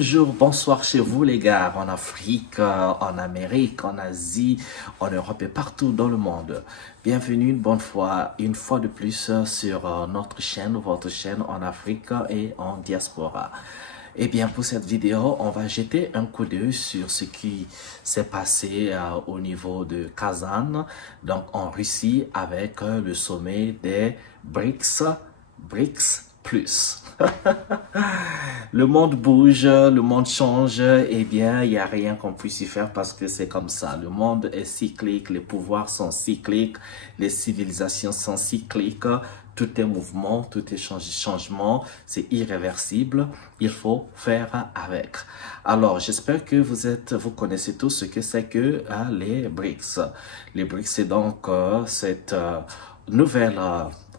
Bonjour, bonsoir chez vous les gars, en Afrique, en Amérique, en Asie, en Europe et partout dans le monde. Bienvenue une fois de plus sur notre chaîne, votre chaîne en Afrique et en diaspora. Eh bien, pour cette vidéo, on va jeter un coup d'œil sur ce qui s'est passé au niveau de Kazan, donc en Russie, avec le sommet des BRICS Plus. Le monde bouge, le monde change, eh bien, il n'y a rien qu'on puisse y faire parce que c'est comme ça. Le monde est cyclique, les pouvoirs sont cycliques, les civilisations sont cycliques, tout est mouvement, tout est changement, c'est irréversible, il faut faire avec. Alors, j'espère que vous connaissez tous ce que c'est que les BRICS. Les BRICS, c'est donc cette nouvelle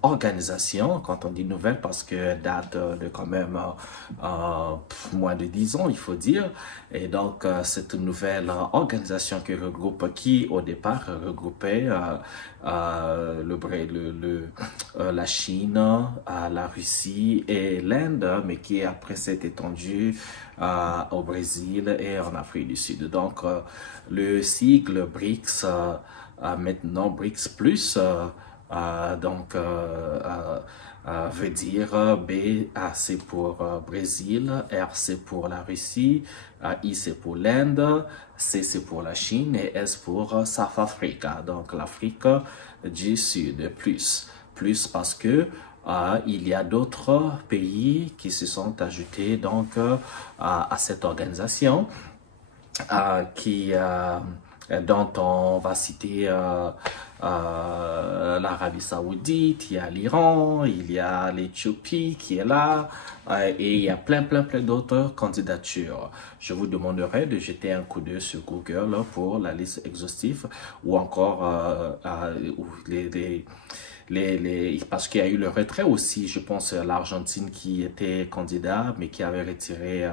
organisation, quand on dit nouvelle, parce que date de quand même moins de 10 ans, il faut dire. Et donc, cette nouvelle organisation qui au départ regroupait la Chine, la Russie et l'Inde, mais qui après s'est étendue au Brésil et en Afrique du Sud. Donc, le sigle BRICS, maintenant BRICS Plus, veut dire B, c'est pour Brésil, R c'est pour la Russie, I c'est pour l'Inde, C c'est pour la Chine et S pour South Africa, donc l'Afrique du Sud, plus parce que il y a d'autres pays qui se sont ajoutés donc à cette organisation dont on va citer l'Arabie Saoudite, il y a l'Iran, il y a l'Éthiopie qui est là, et il y a plein d'autres candidatures. Je vous demanderai de jeter un coup d'œil sur Google pour la liste exhaustive ou encore parce qu'il y a eu le retrait aussi, je pense, l'Argentine qui était candidat, mais qui avait retiré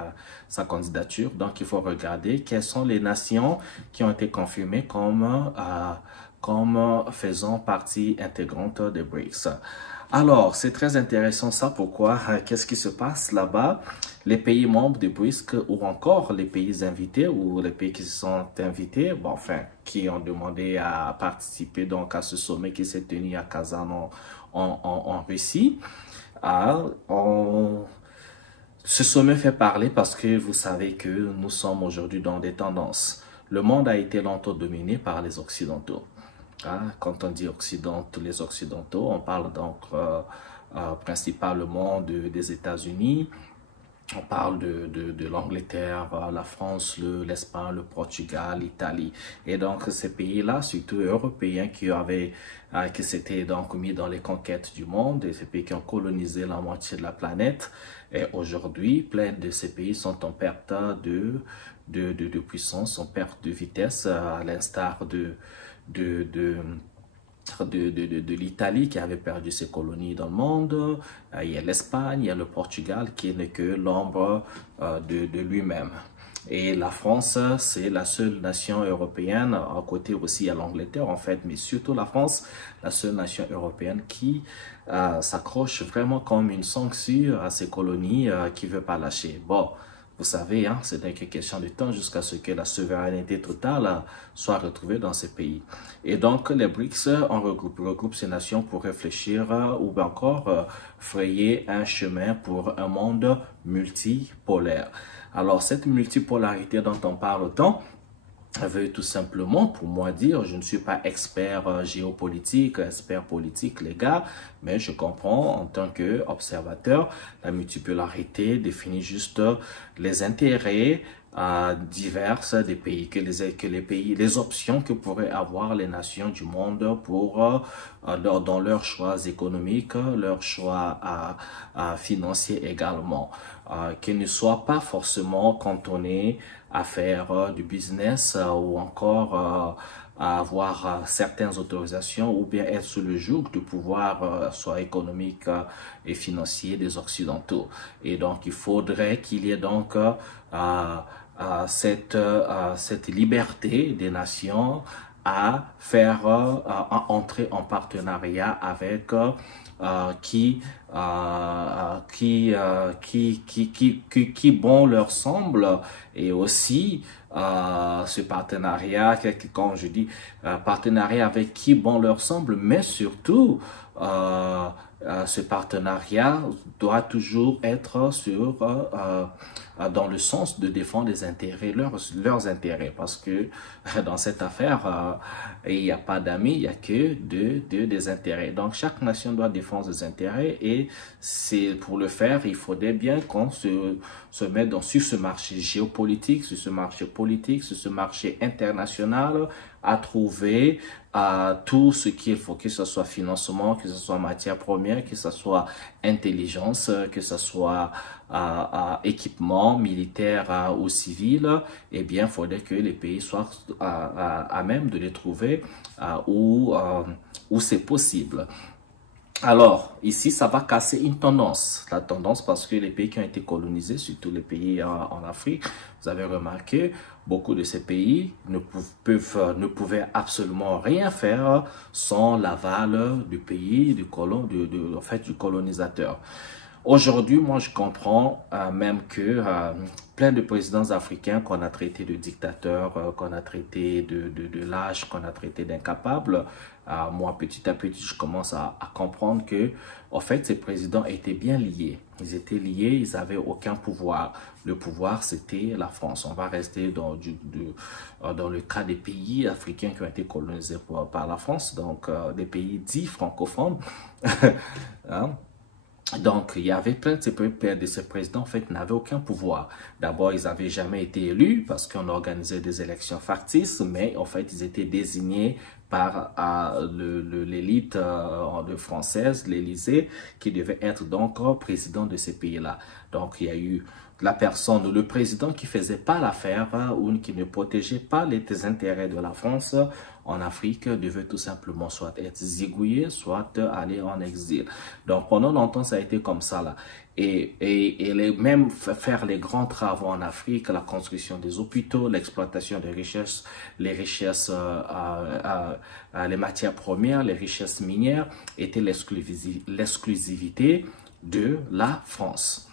sa candidature. Donc, il faut regarder quelles sont les nations qui ont été confirmées comme faisant partie intégrante des BRICS. Alors, c'est très intéressant ça. Pourquoi? Qu'est-ce qui se passe là-bas? Les pays membres des BRICS ou encore les pays invités ou les pays qui se sont invités, bon, enfin, qui ont demandé à participer donc à ce sommet qui s'est tenu à Kazan en Russie. Ce sommet fait parler parce que vous savez que nous sommes aujourd'hui dans des tendances. Le monde a été longtemps dominé par les Occidentaux. Quand on dit les Occidentaux, on parle donc principalement des États-Unis, on parle de l'Angleterre, la France, l'Espagne, le Portugal, l'Italie. Et donc ces pays-là, surtout européens qui s'étaient donc mis dans les conquêtes du monde, et ces pays qui ont colonisé la moitié de la planète. Et aujourd'hui, plein de ces pays sont en perte de puissance, en perte de vitesse, à l'instar de l'Italie qui avait perdu ses colonies dans le monde, il y a l'Espagne, il y a le Portugal qui n'est que l'ombre de lui-même. Et la France, c'est la seule nation européenne, à côté aussi il y a l'Angleterre en fait, mais surtout la France, la seule nation européenne qui s'accroche vraiment comme une sangsue à ses colonies qui ne veut pas lâcher. Bon, vous savez, c'est donc une question de temps jusqu'à ce que la souveraineté totale soit retrouvée dans ces pays. Et donc, les BRICS regroupent ces nations pour réfléchir ou encore frayer un chemin pour un monde multipolaire. Alors, cette multipolarité dont on parle autant, veut tout simplement, pour moi dire, je ne suis pas expert géopolitique, expert politique, les gars, mais je comprends en tant qu'observateur, la multipolarité définit juste les intérêts divers des pays, les options que pourraient avoir les nations du monde dans leurs choix économiques, leurs choix financiers également, qu'ils ne soient pas forcément cantonnés à faire du business ou encore à avoir certaines autorisations ou bien être sous le joug du pouvoir soit économique et financier des Occidentaux. Et donc, il faudrait qu'il y ait donc cette liberté des nations à faire entrer en partenariat avec qui bon leur semble, et aussi ce partenariat, quand je dis partenariat avec qui bon leur semble, mais surtout ce partenariat doit toujours être dans le sens de défendre les intérêts, leurs intérêts, parce que dans cette affaire, il n'y a pas d'amis, il n'y a que des intérêts. Donc chaque nation doit défendre ses intérêts, et c'est pour le faire, il faudrait bien qu'on se mette sur ce marché géopolitique, sur ce marché politique, sur ce marché international, à trouver tout ce qu'il faut, que ce soit financement, que ce soit matière première, que ce soit intelligence, que ce soit équipement militaire ou civil. Eh bien, il faudrait que les pays soient à même de les trouver où c'est possible. Alors, ici, ça va casser une tendance. La tendance, parce que les pays qui ont été colonisés, surtout les pays en Afrique, vous avez remarqué, beaucoup de ces pays ne pouvaient absolument rien faire sans l'aval du pays, du colonisateur. Aujourd'hui, moi, je comprends même que plein de présidents africains qu'on a traités de dictateurs, qu'on a traités de lâches, qu'on a traités d'incapables, moi, petit à petit, je commence à comprendre que, en fait, ces présidents étaient bien liés. Ils étaient liés, ils n'avaient aucun pouvoir. Le pouvoir, c'était la France. On va rester dans le cas des pays africains qui ont été colonisés par la France, donc des pays dits francophones. Hein? Donc, il y avait plein de ces présidents, en fait, n'avaient aucun pouvoir. D'abord, ils n'avaient jamais été élus parce qu'on organisait des élections factices, mais en fait, ils étaient désignés par l'élite française, l'Élysée, qui devait être donc président de ces pays-là. Donc, il y a eu la personne, le président qui faisait pas l'affaire ou qui ne protégeait pas les intérêts de la France en Afrique devait tout simplement soit être zigouillé, soit aller en exil. Donc pendant longtemps, ça a été comme ça là. Et même faire les grands travaux en Afrique, la construction des hôpitaux, l'exploitation des richesses, les matières premières, les richesses minières, étaient l'exclusivité de la France.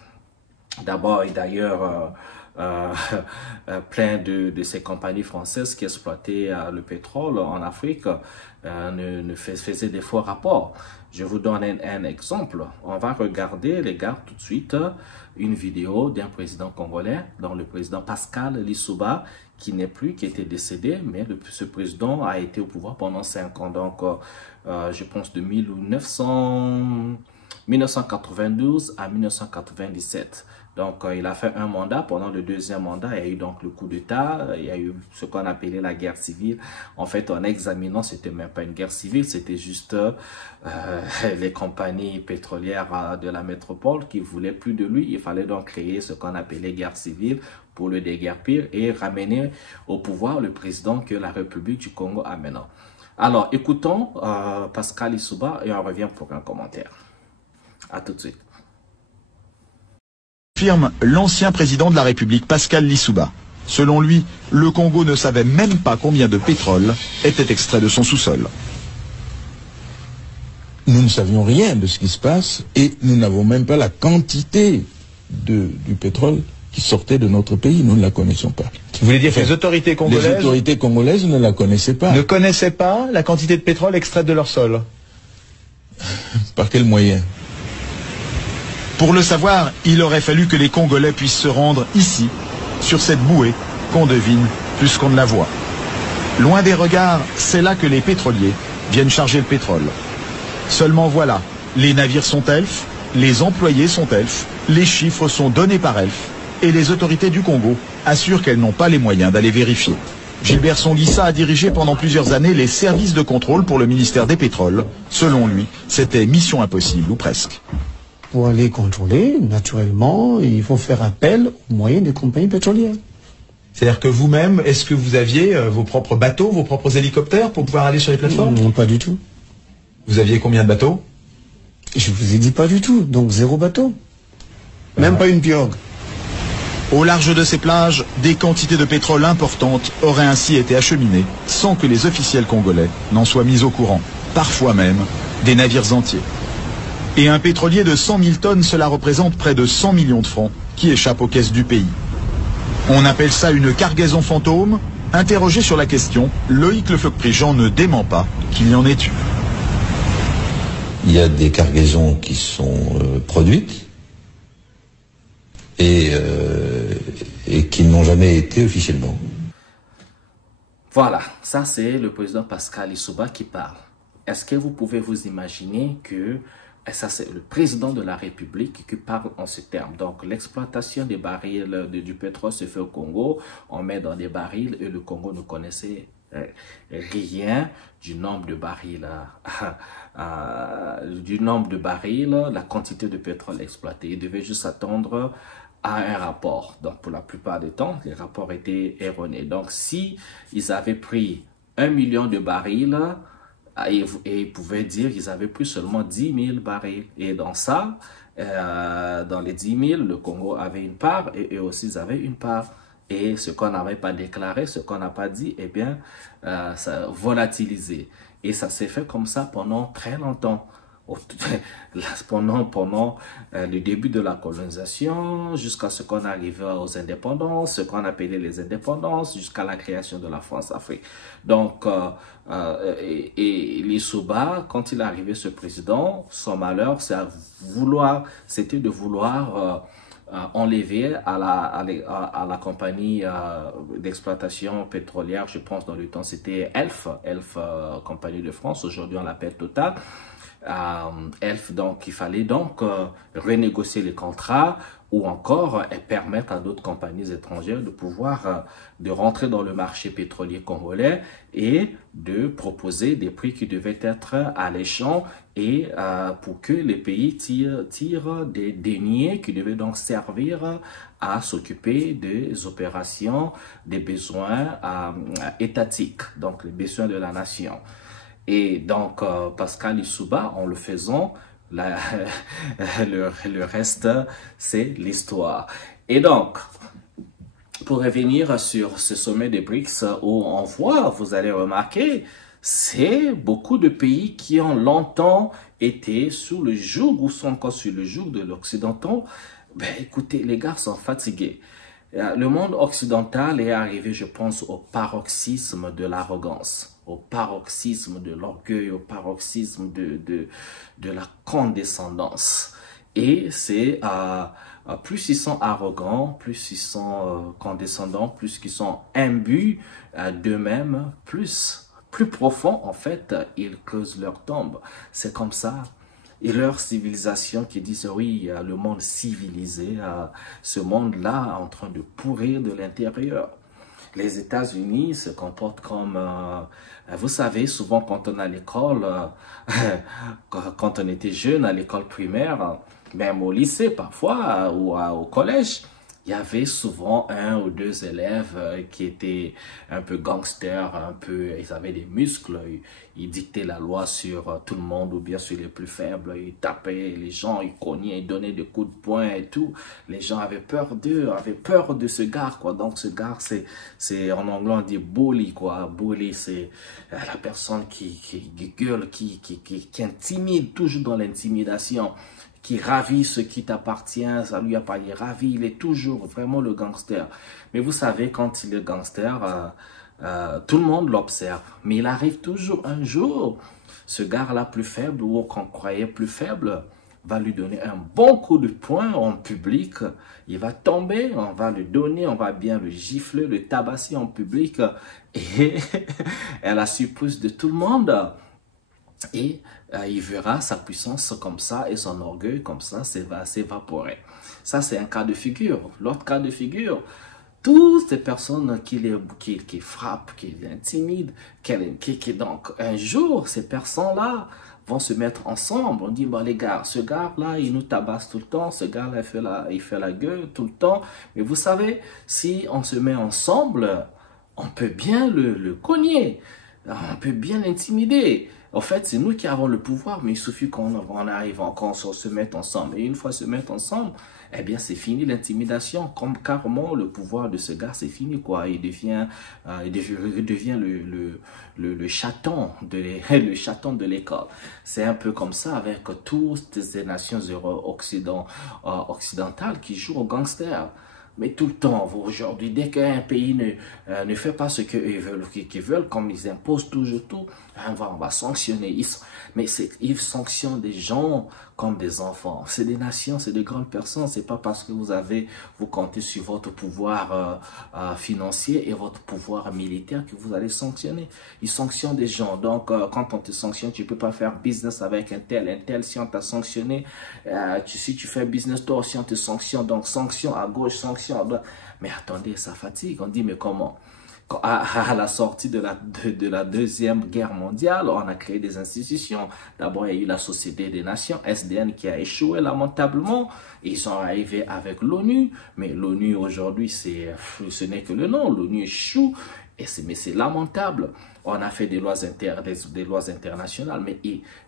D'abord et d'ailleurs, plein de ces compagnies françaises qui exploitaient le pétrole en Afrique faisaient des faux rapports. Je vous donne un exemple. On va regarder, les gars, tout de suite, une vidéo d'un président congolais, dont le président Pascal Lissouba, qui était décédé, mais ce président a été au pouvoir pendant 5 ans, donc je pense de 1992 à 1997. Donc, il a fait un mandat. Pendant le deuxième mandat, il y a eu donc le coup d'État. Il y a eu ce qu'on appelait la guerre civile. En fait, en examinant, c'était même pas une guerre civile, c'était juste les compagnies pétrolières de la métropole qui voulaient plus de lui. Il fallait donc créer ce qu'on appelait guerre civile pour le déguerpir et ramener au pouvoir le président que la République du Congo a maintenant. Alors, écoutons Pascal Lissouba et on revient pour un commentaire. À tout de suite. Affirme l'ancien président de la République, Pascal Lissouba. Selon lui, le Congo ne savait même pas combien de pétrole était extrait de son sous-sol. Nous ne savions rien de ce qui se passe et nous n'avons même pas la quantité du pétrole qui sortait de notre pays. Nous ne la connaissons pas. Vous voulez dire que les autorités congolaises ne la connaissaient pas. Ne connaissaient pas la quantité de pétrole extraite de leur sol? Par quel moyen? Pour le savoir, il aurait fallu que les Congolais puissent se rendre ici, sur cette bouée qu'on devine plus qu'on ne la voit. Loin des regards, c'est là que les pétroliers viennent charger le pétrole. Seulement voilà, les navires sont elfes, les employés sont elfes, les chiffres sont donnés par elfes, et les autorités du Congo assurent qu'elles n'ont pas les moyens d'aller vérifier. Gilbert Songuissa a dirigé pendant plusieurs années les services de contrôle pour le ministère des Pétroles. Selon lui, c'était mission impossible, ou presque. Pour aller contrôler, naturellement, il faut faire appel aux moyens des compagnies pétrolières. C'est-à-dire que vous-même, est-ce que vous aviez vos propres bateaux, vos propres hélicoptères pour pouvoir aller sur les plateformes? Non, pas du tout. Vous aviez combien de bateaux? Je vous ai dit pas du tout, donc 0 bateau. Même pas une pirogue. Au large de ces plages, des quantités de pétrole importantes auraient ainsi été acheminées sans que les officiels congolais n'en soient mis au courant, parfois même des navires entiers. Et un pétrolier de 100 000 tonnes, cela représente près de 100 millions de francs qui échappent aux caisses du pays. On appelle ça une cargaison fantôme. Interrogé sur la question, Loïc Lefebvre-Prigent ne dément pas qu'il y en ait eu. Il y a des cargaisons qui sont produites et qui n'ont jamais été officiellement. Voilà, ça c'est le président Pascal Lissouba qui parle. Est-ce que vous pouvez vous imaginer que ça c'est le président de la République qui parle en ces termes? Donc l'exploitation des barils du pétrole se fait au Congo, on met dans des barils et le Congo ne connaissait rien du nombre de barils, la quantité de pétrole exploité. Il devait juste attendre à un rapport. Donc pour la plupart des temps, les rapports étaient erronés. Donc si ils avaient pris 1 million de barils, et ils pouvaient dire qu'ils avaient pris seulement 10 000 barils. Et dans ça, dans les 10 000, le Congo avait une part et eux aussi ils avaient une part. Et ce qu'on n'avait pas déclaré, ce qu'on n'a pas dit, eh bien, ça a volatilisé. Et ça s'est fait comme ça pendant très longtemps. Pendant le début de la colonisation, jusqu'à ce qu'on arrive aux indépendances, ce qu'on appelait les indépendances, jusqu'à la création de la France-Afrique. Donc, et Lissouba, quand il est arrivé, ce président, son malheur, c'était de vouloir enlever à la compagnie d'exploitation pétrolière, je pense dans le temps c'était Elf, Compagnie de France, aujourd'hui on l'appelle Total. Elf, donc il fallait donc renégocier les contrats ou encore permettre à d'autres compagnies étrangères de pouvoir de rentrer dans le marché pétrolier congolais et de proposer des prix qui devaient être alléchants et pour que les pays tirent des deniers qui devaient donc servir à s'occuper des opérations, des besoins étatiques, donc les besoins de la nation. Et donc, Pascal Lissouba, en le faisant, le reste, c'est l'histoire. Et donc, pour revenir sur ce sommet des BRICS où on voit, vous allez remarquer, c'est beaucoup de pays qui ont longtemps été sous le joug ou sont encore sous le joug de l'Occidental. Ben, écoutez, les gars sont fatigués. Le monde occidental est arrivé, je pense, au paroxysme de l'arrogance, au paroxysme de l'orgueil, au paroxysme de la condescendance. Et c'est plus ils sont arrogants, plus ils sont condescendants, plus ils sont imbus d'eux-mêmes, plus profond, en fait, ils creusent leur tombe. C'est comme ça. Et leur civilisation qui disent, oui, le monde civilisé, ce monde-là en train de pourrir de l'intérieur. Les États-Unis se comportent comme, vous savez, souvent quand on est à l'école, quand on était jeune à l'école primaire, même au lycée parfois, ou au collège, il y avait souvent 1 ou 2 élèves qui étaient un peu gangsters, ils avaient des muscles, ils dictaient la loi sur tout le monde ou bien sur les plus faibles, ils tapaient les gens, ils cognaient, ils donnaient des coups de poing et tout. Les gens avaient peur d'eux, avaient peur de ce gars, quoi. Donc ce gars, c'est en anglais on dit bully, quoi. Bully, c'est la personne qui gueule, qui intimide, toujours dans l'intimidation, qui ravit ce qui t'appartient, ça lui a pas il ravi, il est toujours vraiment le gangster. Mais vous savez, quand il est gangster, tout le monde l'observe. Mais il arrive toujours un jour, ce gars-là plus faible, ou qu'on croyait plus faible, va lui donner un bon coup de poing en public. Il va tomber, on va le donner, on va bien le gifler, le tabasser en public. Et elle a surprise de tout le monde. Et il verra sa puissance comme ça et son orgueil comme ça va s'évaporer. Ça, c'est un cas de figure. L'autre cas de figure, toutes ces personnes qui frappent, qui l'intimident, donc un jour, ces personnes-là vont se mettre ensemble. On dit, bon les gars, ce gars-là, il nous tabasse tout le temps, ce gars-là, il fait la gueule tout le temps. Mais vous savez, si on se met ensemble, on peut bien le cogner. on peut bien l'intimider. En fait, c'est nous qui avons le pouvoir, mais il suffit qu'on arrive, qu'on se mette ensemble. Et une fois se mettre ensemble, eh bien, c'est fini l'intimidation. Comme carrément, le pouvoir de ce gars, c'est fini, quoi. Il devient le chaton le chaton de l'école. C'est un peu comme ça avec toutes ces nations occidentales qui jouent aux gangsters. Mais tout le temps, aujourd'hui, dès qu'un pays ne fait pas ce qu'ils veulent, comme ils imposent toujours tout, on va sanctionner. Ils sanctionnent des gens comme des enfants. C'est des nations, c'est de grandes personnes. C'est pas parce que vous comptez sur votre pouvoir financier et votre pouvoir militaire que vous allez sanctionner. Ils sanctionnent des gens. Donc, quand on te sanctionne, tu peux pas faire business avec un tel. Si on t'a sanctionné, si tu fais business, toi aussi on te sanctionne. Donc, sanction à gauche, sanction à droite. Mais attendez, ça fatigue. On dit, mais comment? À la sortie de la Deuxième Guerre mondiale, on a créé des institutions. D'abord, il y a eu la Société des Nations, SDN, qui a échoué lamentablement. Ils sont arrivés avec l'ONU, mais l'ONU aujourd'hui, ce n'est que le nom. L'ONU échoue, mais c'est lamentable. On a fait des lois internationales, mais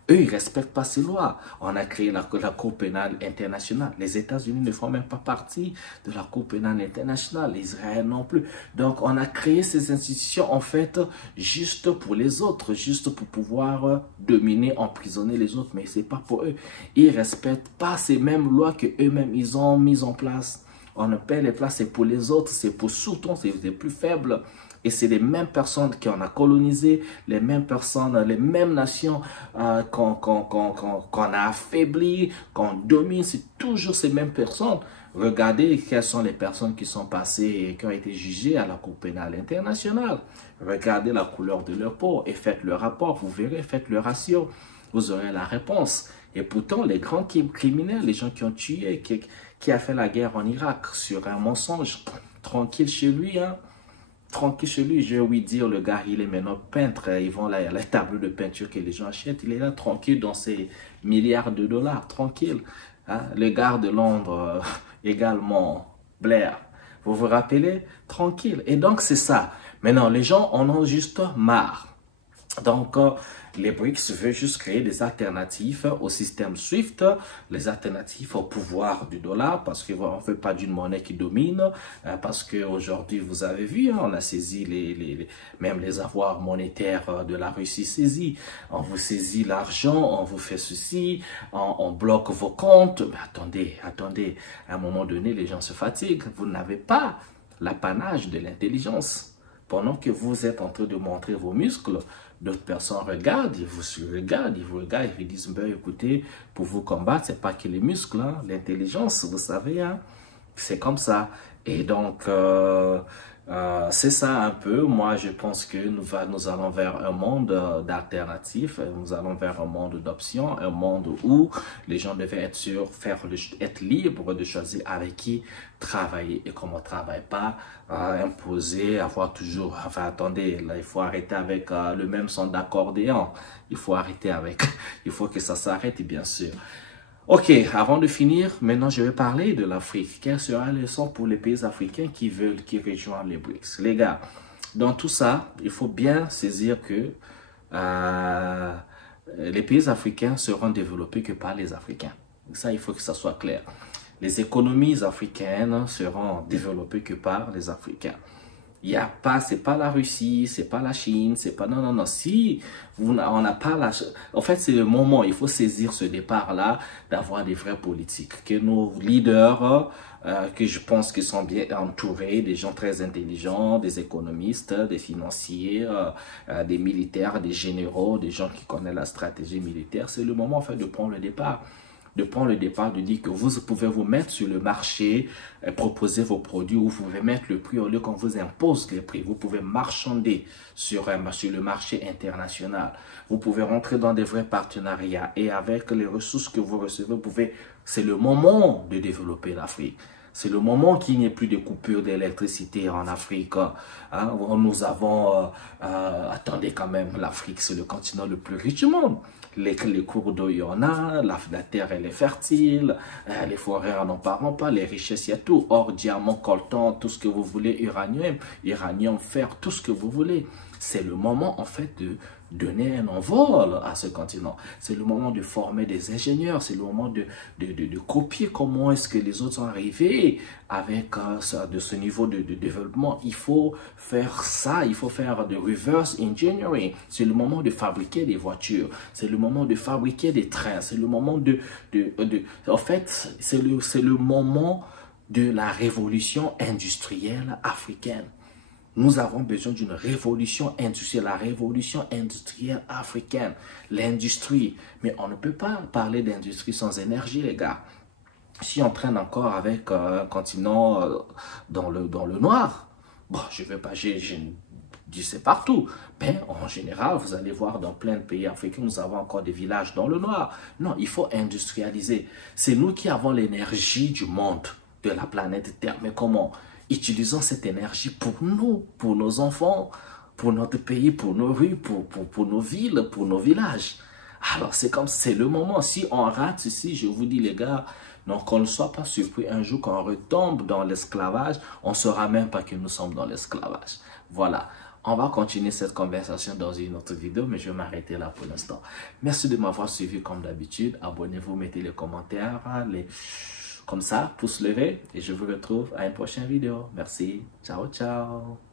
eux, ils respectent pas ces lois. On a créé la Cour pénale internationale. Les États-Unis ne font même pas partie de la Cour pénale internationale. Israël non plus. Donc, on a créé ces institutions, en fait, juste pour les autres, juste pour pouvoir dominer, emprisonner les autres. Mais c'est pas pour eux. Ils respectent pas ces mêmes lois que eux-mêmes, ils ont mises en place. On ne paie les places, c'est pour les autres, c'est pour surtout, c'est les plus faibles. Et c'est les mêmes personnes qu'on a colonisées, les mêmes personnes, les mêmes nations qu'on a affaiblies, qu'on domine. C'est toujours ces mêmes personnes. Regardez quelles sont les personnes qui sont passées et qui ont été jugées à la Cour pénale internationale. Regardez la couleur de leur peau et faites le rapport. Vous verrez, faites le ratio. Vous aurez la réponse. Et pourtant, les grands criminels, les gens qui ont tué, qui a fait la guerre en Irak sur un mensonge, tranquille chez lui, hein. Tranquille chez lui, je vais lui dire, le gars, il est maintenant peintre, ils vont là, il y a la table de peinture que les gens achètent, il est là tranquille dans ses milliards de dollars, tranquille. Hein? Le gars de Londres, également, Blair, vous vous rappelez? Tranquille. Et donc, c'est ça. Maintenant, les gens en ont juste marre. Donc, les BRICS veulent juste créer des alternatives au système SWIFT, les alternatives au pouvoir du dollar, parce qu'on ne fait pas d'une monnaie qui domine, parce qu'aujourd'hui, vous avez vu, hein, on a saisi même les avoirs monétaires de la Russie saisis. On vous saisit l'argent, on vous fait ceci, on bloque vos comptes. Mais attendez, à un moment donné, les gens se fatiguent. Vous n'avez pas l'apanage de l'intelligence. Pendant que vous êtes en train de montrer vos muscles, d'autres personnes regardent, ils vous disent, ben, écoutez, pour vous combattre, c'est pas que les muscles, hein, l'intelligence, vous savez, hein, c'est comme ça. Et donc, c'est ça un peu. Moi, je pense que nous allons vers un monde d'alternatives, nous allons vers un monde d'options, un monde où les gens devaient être libres de choisir avec qui travailler et comment on ne travaille pas, imposer, avoir toujours, enfin attendez, là il faut arrêter avec le même son d'accordéon, il faut arrêter avec, il faut que ça s'arrête bien sûr. Ok, avant de finir, maintenant je vais parler de l'Afrique. Quelle sera la leçon pour les pays africains qui rejoignent les BRICS? Les gars, dans tout ça, il faut bien saisir que les pays africains seront développés que par les Africains. Ça, il faut que ça soit clair. Les économies africaines seront développées que par les Africains. Il y a pas, c'est pas la Russie, c'est pas la Chine, c'est pas, non. Si on n'a pas la, en fait, c'est le moment, il faut saisir ce départ-là, d'avoir des vrais politiques. Que nos leaders, que je pense qu'ils sont bien entourés, des gens très intelligents, des économistes, des financiers, des militaires, des généraux, des gens qui connaissent la stratégie militaire. C'est le moment, en fait, de prendre le départ. De dire que vous pouvez vous mettre sur le marché, proposer vos produits, ou vous pouvez mettre le prix au lieu qu'on vous impose les prix. Vous pouvez marchander sur le marché international. Vous pouvez rentrer dans des vrais partenariats et avec les ressources que vous recevez, c'est le moment de développer l'Afrique. C'est le moment qu'il n'y ait plus de coupures d'électricité en Afrique. Hein? Nous avons, attendez quand même, l'Afrique c'est le continent le plus riche du monde. Les cours d'eau, il y en a, la terre elle est fertile, les forêts n'en parlons pas, les richesses, il y a tout. Or, diamant, coltan, tout ce que vous voulez, uranium, fer, tout ce que vous voulez. C'est le moment en fait de donner un envol à ce continent. C'est le moment de former des ingénieurs, c'est le moment de copier comment est-ce que les autres sont arrivés avec de ce niveau de développement. Il faut faire ça, il faut faire de reverse engineering. C'est le moment de fabriquer des voitures, c'est le moment de fabriquer des trains, c'est le moment en fait, c'est le moment de la révolution industrielle africaine. Nous avons besoin d'une révolution industrielle, la révolution industrielle africaine, l'industrie. Mais on ne peut pas parler d'industrie sans énergie, les gars. Si on traîne encore avec un continent dans le noir, bon, je ne veux pas, je dis c'est partout. Mais en général, vous allez voir dans plein de pays africains, nous avons encore des villages dans le noir. Non, il faut industrialiser. C'est nous qui avons l'énergie du monde, de la planète Terre. Mais comment? Utilisons cette énergie pour nous, pour nos enfants, pour notre pays, pour nos rues, pour nos villes, pour nos villages. Alors, c'est le moment. Si on rate ceci, je vous dis les gars, donc qu'on ne soit pas surpris un jour qu'on retombe dans l'esclavage, on ne saura même pas que nous sommes dans l'esclavage. Voilà. On va continuer cette conversation dans une autre vidéo, mais je vais m'arrêter là pour l'instant. Merci de m'avoir suivi comme d'habitude. Abonnez-vous, mettez les commentaires, comme ça, pouce levé, et je vous retrouve à une prochaine vidéo. Merci. Ciao, ciao.